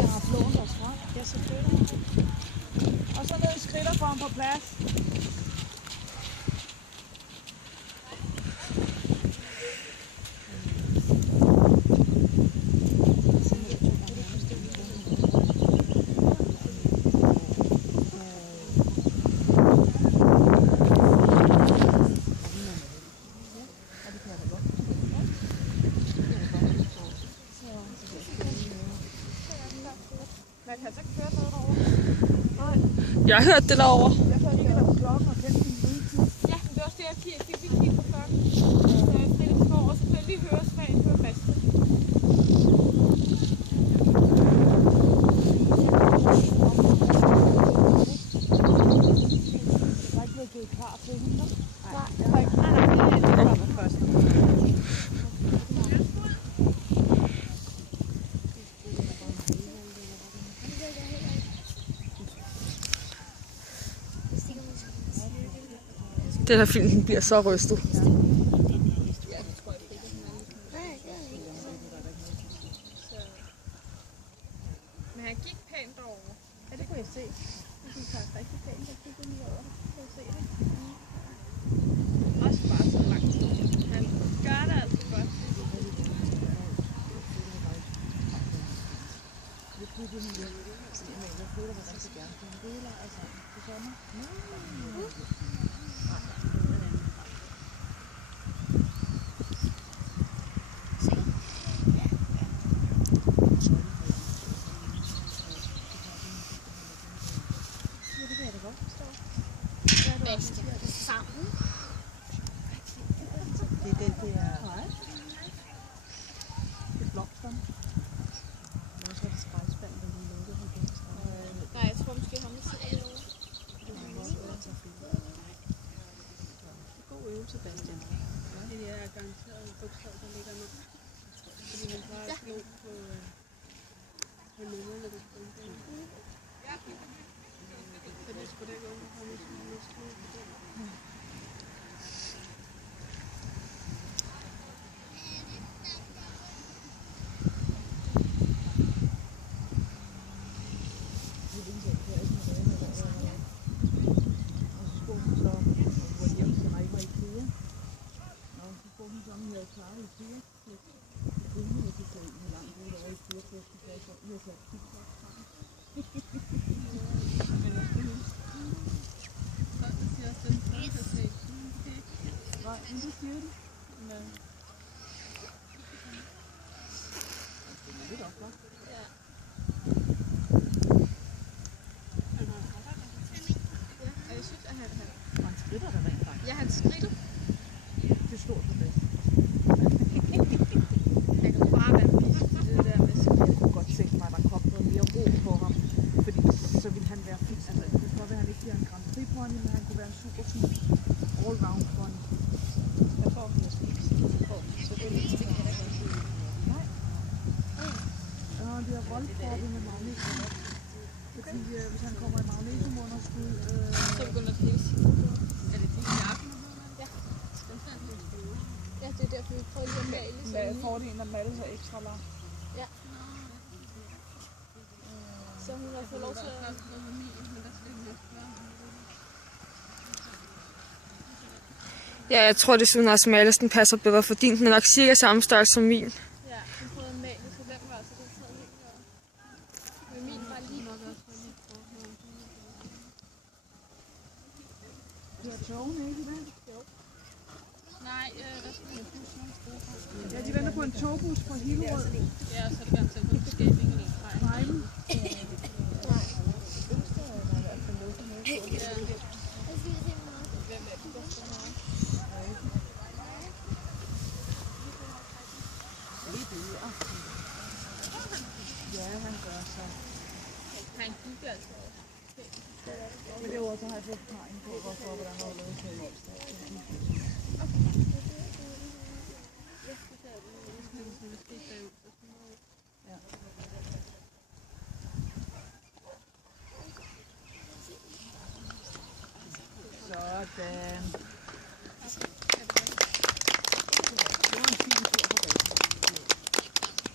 Jeg har flåen derfra. Jeg så flytter. Og så ned i skridt og få ham på plads. Man kan altså ikke køre noget derovre. Nej. Jeg hørte det derovre. Jeg hørte ikke, at klokken og kendte min lydtid. Ja, det var også det, jeg fik kigge på klokken. Så jeg stille på, og så kunne jeg lige høre smagen på masten. Jeg har ikke blevet givet klar til hende. Nej, det har ikke. Nej, det er det først. Den her film den bliver så rystet. Men han gik pænt derovre. Ja, det kunne jeg se. Det gik faktisk rigtig pænt. Jeg kiggede lige over. Kan jeg se det? Også bare så lang tid. Han gør det altså godt. Sammen. Det er den der... Nej. Det er blomsterne. Og så er det skraldespanden, der lige lukket på den strand. Nej, jeg tror måske, han vil sidde derovre. God øvelse, Bastian. Det er garanteret bogstav, der ligger nok. Fordi man bare slå på numrene, der står på. Så det skulle da ikke undre, hvis man må slå på den. Ja, han stritter. Det står på det. Jeg kan bare være pisse på det der med sig. Jeg kunne godt tænke mig, at der kom noget mere ro på ham. Fordi så ville han være fint. Altså, det kan godt være, at han ikke bliver en Grand Prix pony, men han kunne være en super fin all-round pony. Jeg får dem at spise. Så det er lidt ting, jeg ikke kan se. Nej. Ja, de har voldproppet med magnesium. Fordi hvis han kommer i magnesiumunderskud... Så begynder det hele sit. Er det din jakke? Ja. Ja, det er derfor, vi prøver lige at male. Med fordelen at male sig ekstra langt. Ja. Så hun har fået lov til at... Ja, jeg tror desuden også, at Malesen passer bedre for din. Den er nok cirka samme størrelse som min. Ja, hun prøvede at male, så den var altså den taget helt godt. Men min var lige nok også for lidt for. Du har togene, ikke vel? Jo. Nej, der skal en bus nogle steder fra. Ja, de venter på en togbus fra Hillerød. Ja, så er det garanteret kun skabning eller fra. Nej. Ja, han gør så. Han gik altså. Men det er jo også, har jeg fået forklaring på, hvorfor, hvordan der var lavet til Lolstad. Ja. Sådan.